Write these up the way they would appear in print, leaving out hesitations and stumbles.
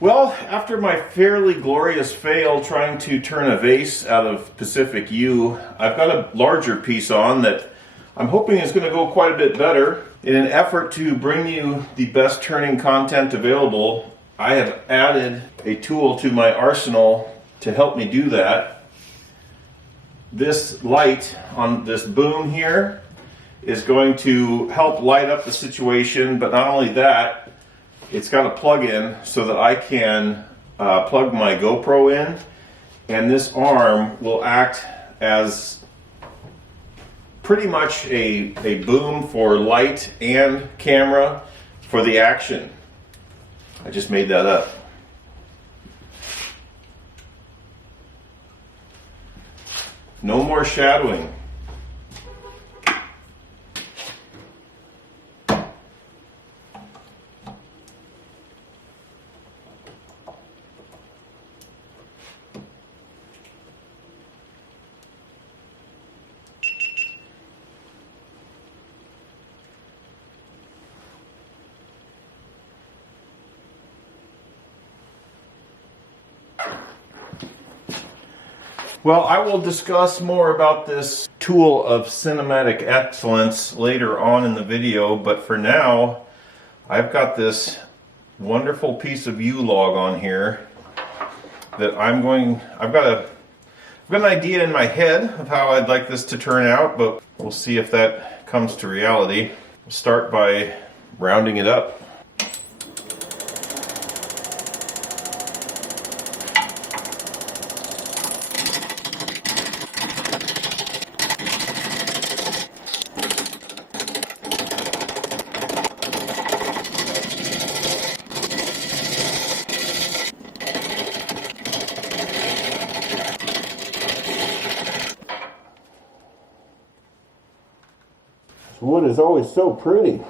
Well, after my fairly glorious fail trying to turn a vase out of Pacific Yew, I've got a larger piece on that I'm hoping is going to go quite a bit better. In an effort to bring you the best turning content available, I have added a tool to my arsenal to help me do that. This light on this boom here is going to help light up the situation, but not only that, it's got a plug-in so that I can plug my GoPro in, and this arm will act as pretty much a boom for light and camera for the action. I just made that up. No more shadowing. Well, I will discuss more about this tool of cinematic excellence later on in the video, but for now, I've got this wonderful piece of yew log on here that I've got an idea in my head of how I'd like this to turn out, but we'll see if that comes to reality. We'll start by rounding it up. Wood is always so pretty.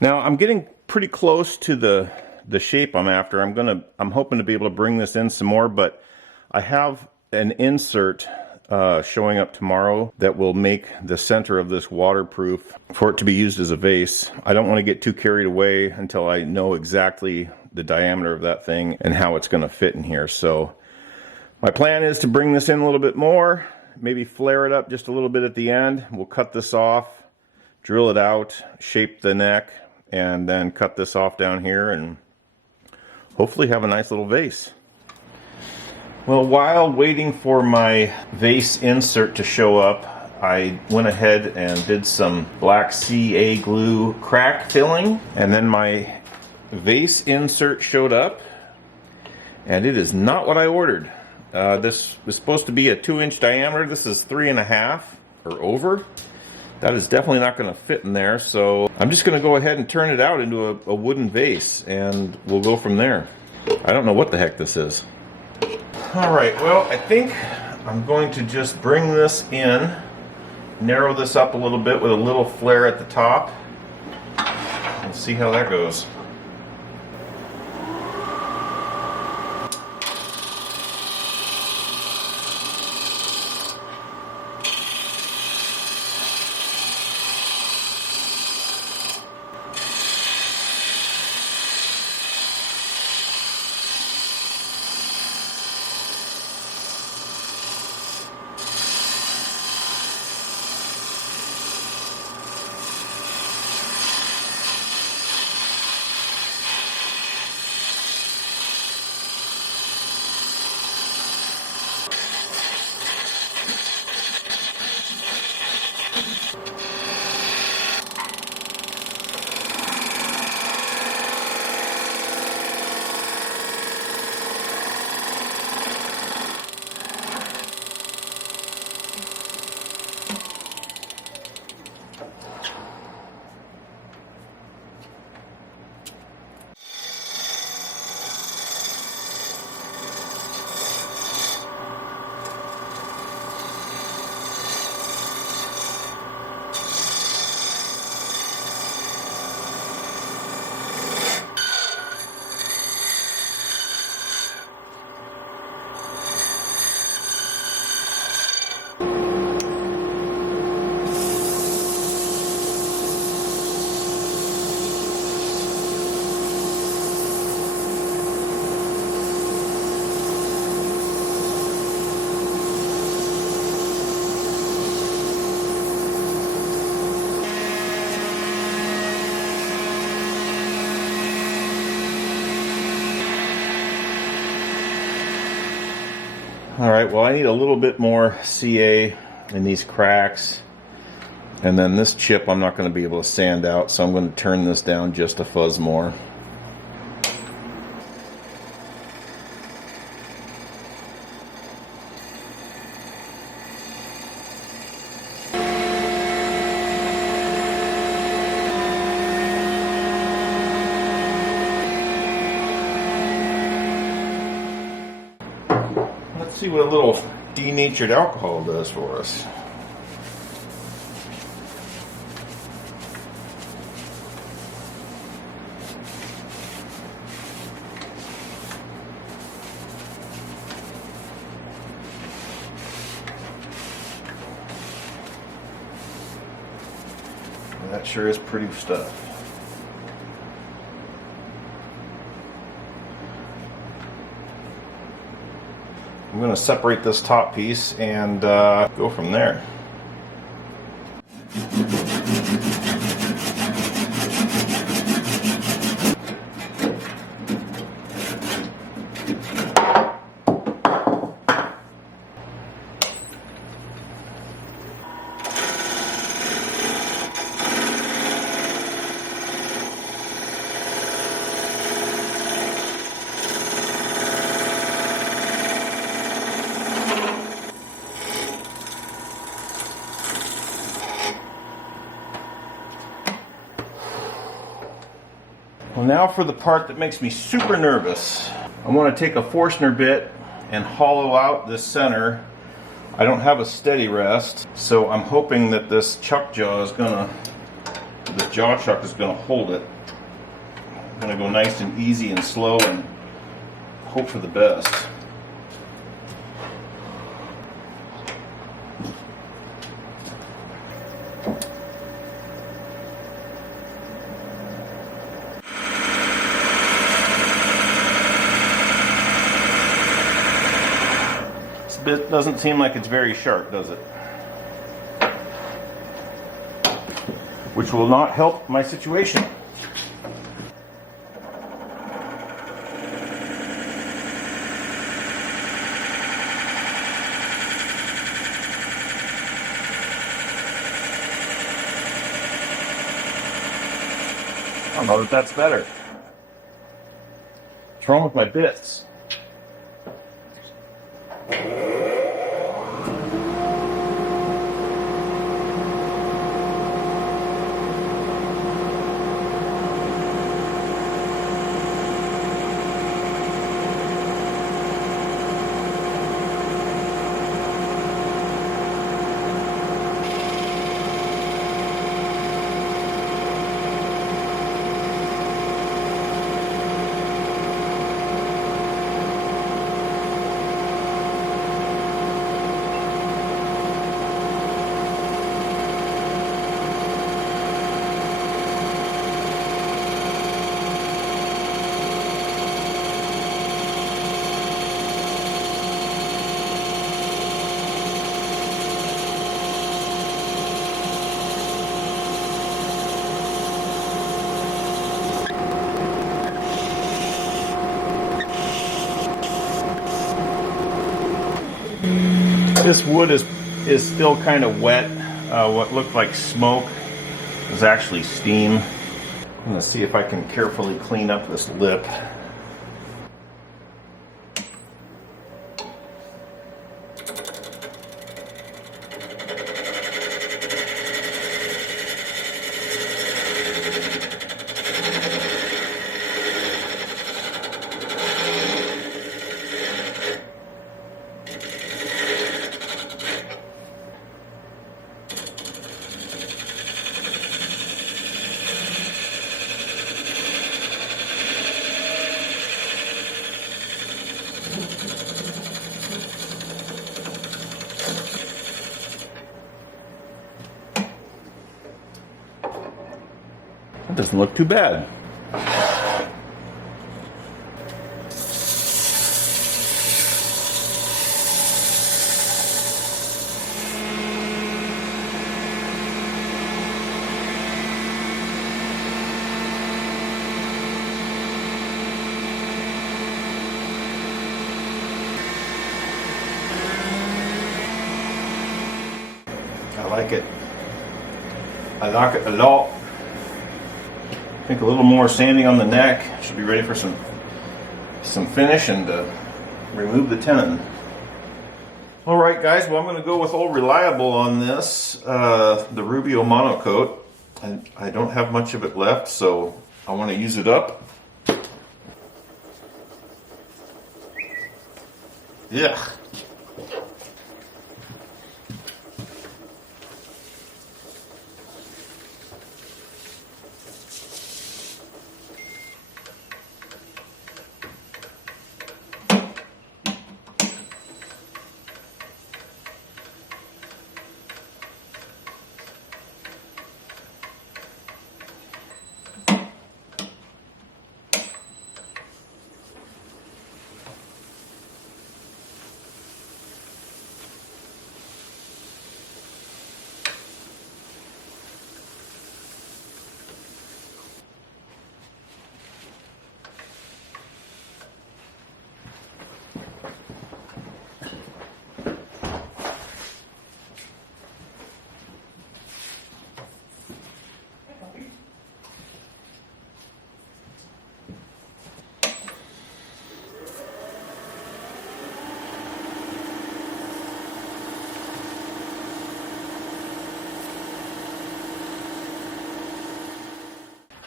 Now I'm getting pretty close to the shape I'm after. I'm hoping to be able to bring this in some more, but I have an insert showing up tomorrow that will make the center of this waterproof for it to be used as a vase. I don't want to get too carried away until I know exactly the diameter of that thing and how it's going to fit in here. So my plan is to bring this in a little bit more, maybe flare it up just a little bit at the end. We'll cut this off, drill it out, shape the neck, and then cut this off down here and hopefully have a nice little vase. Well, while waiting for my vase insert to show up, I went ahead and did some black CA glue crack filling, and then my vase insert showed up, and it is not what I ordered. This was supposed to be a 2-inch diameter. This is 3.5 or over. That is definitely not going to fit in there, so I'm just going to go ahead and turn it out into a wooden vase, and we'll go from there. I don't know what the heck this is. Alright, well, I think I'm going to just bring this in, narrow this up a little bit with a little flare at the top, and see how that goes. All right, well, I need a little bit more CA in these cracks. And then this chip I'm not going to be able to sand out, so I'm going to turn this down just a fuzz more. Let's see what a little denatured alcohol does for us. That sure is pretty stuff. I'm going to separate this top piece and go from there. Well, now for the part that makes me super nervous. I want to take a Forstner bit and hollow out this center. I don't have a steady rest, so I'm hoping that this chuck jaw is gonna, this jaw chuck is gonna hold it. I'm gonna go nice and easy and slow and hope for the best. It doesn't seem like it's very sharp, does it? Which will not help my situation. I don't know if that's better. What's wrong with my bits? This wood is still kind of wet. What looked like smoke is actually steam. I'm going to see if I can carefully clean up this lip. That doesn't look too bad. like it. I like it a lot. I think a little more sanding on the neck should be ready for some finish and remove the tenon. All right, guys. Well, I'm going to go with Old Reliable on this, the Rubio monocoat. And I don't have much of it left, so I want to use it up. Yeah.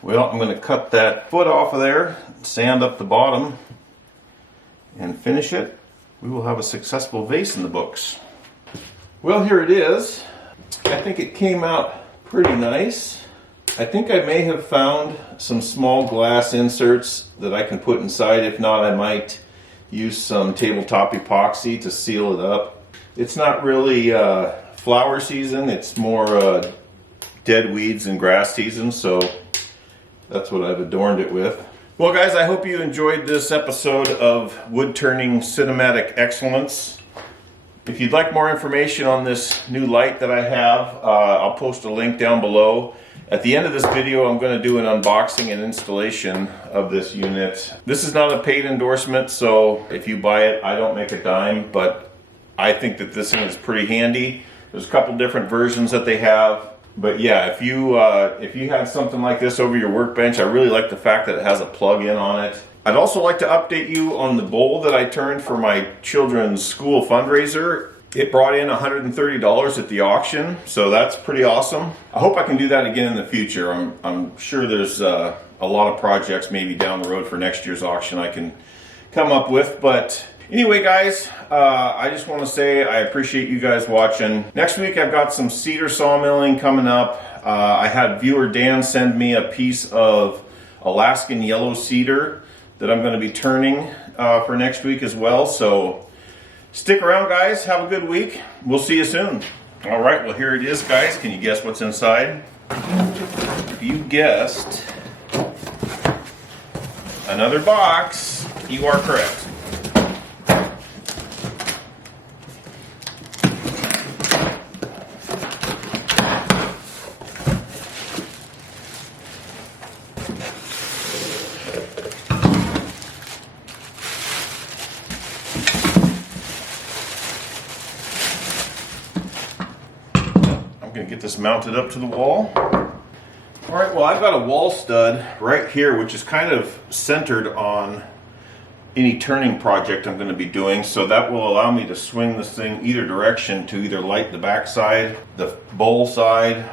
Well, I'm going to cut that foot off of there, sand up the bottom, and finish it. We will have a successful vase in the books. Well, here it is. I think it came out pretty nice. I think I may have found some small glass inserts that I can put inside. If not, I might use some tabletop epoxy to seal it up. It's not really flower season. It's more dead weeds and grass season, so that's what I've adorned it with. Well, guys, I hope you enjoyed this episode of Wood Turning Cinematic Excellence. If you'd like more information on this new light that I have, I'll post a link down below. At the end of this video, I'm going to do an unboxing and installation of this unit. This is not a paid endorsement, so if you buy it, I don't make a dime, but I think that this thing is pretty handy. There's a couple different versions that they have. But yeah, if you had something like this over your workbench, I really like the fact that it has a plug-in on it. I'd also like to update you on the bowl that I turned for my children's school fundraiser. It brought in $130 at the auction, so that's pretty awesome. I hope I can do that again in the future. I'm sure there's a lot of projects maybe down the road for next year's auction I can come up with, but anyway, guys, I just want to say I appreciate you guys watching. Next week, I've got some cedar sawmilling coming up. I had viewer Dan send me a piece of Alaskan yellow cedar that I'm going to be turning for next week as well. So stick around, guys. Have a good week. We'll see you soon. All right, well, here it is, guys. Can you guess what's inside? If you guessed another box, you are correct. Get this mounted up to the wall. All right, well, I've got a wall stud right here, which is kind of centered on any turning project I'm going to be doing, so that will allow me to swing this thing either direction to either light the back side, the bowl side,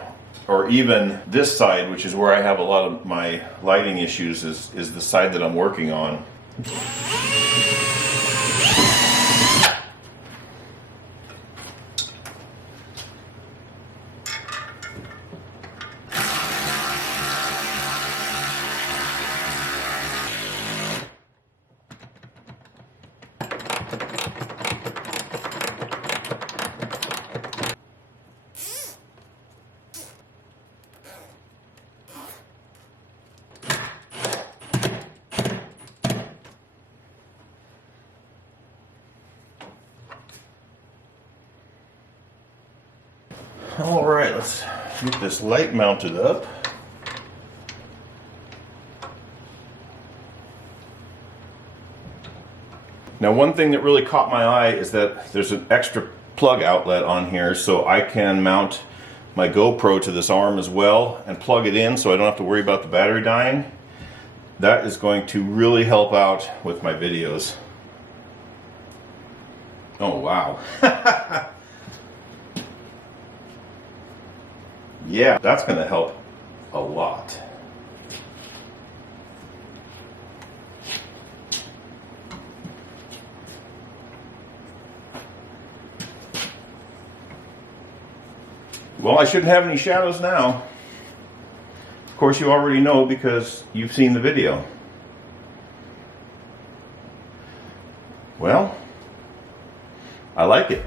or even this side, which is where I have a lot of my lighting issues, is the side that I'm working on. All right, let's get this light mounted up. Now, one thing that really caught my eye is that there's an extra plug outlet on here, so I can mount my GoPro to this arm as well and plug it in so I don't have to worry about the battery dying, that is going to really help out with my videos. Oh wow. Yeah, that's going to help a lot. Well, I shouldn't have any shadows now. Of course, you already know because you've seen the video. Well, I like it.